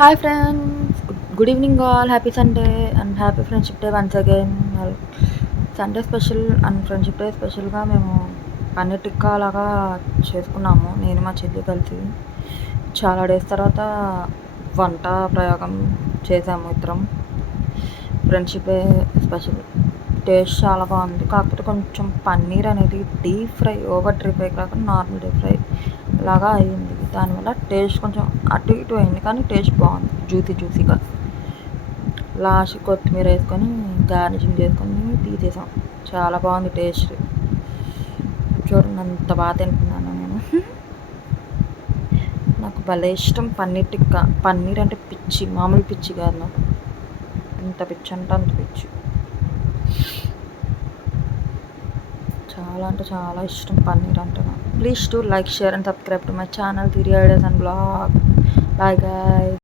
Hi friends, good evening all. Happy Sunday and happy Friendship Day once again. Well, Sunday special and friendship day స్పెషల్గా మేము పన్నీర్ టిక్కా లాగా చేసుకున్నాము, నేను మా చెల్లి కలిసి. చాలా డేస్ తర్వాత వంట ప్రయోగం చేసాము ఇద్దరం. Friendship day special. టేస్ట్ చాలా బాగుంది, కాకపోతే కొంచెం పన్నీర్ అనేది deep fry, over deep fry కాకుండా నార్మల్ డీప్ ఫ్రై లాగా అయింది. దానివల్ల టేస్ట్ కొంచెం అటు ఇటు అయింది, కానీ టేస్ట్ బాగుంది, జ్యూసీగా. లాస్ట్ కొత్తిమీర వేసుకొని గార్నిషింగ్ చేసుకొని తీసేసాం. చాలా బాగుంది టేస్ట్. చూడండి అంత బాగా తింటున్నాను నేను. నాకు భలే ఇష్టం పన్నీర్ టిక్కా. పన్నీర్ అంటే పిచ్చి, మామూలు పిచ్చి కాదు నాకు. ఎంత పిచ్చి అంటే అంత పిచ్చి. చాలా అంటే చాలా ఇష్టం పన్నీర్ అంటే నాకు. Please to like, share and subscribe to my channel, theory ideas and blog. Bye guys.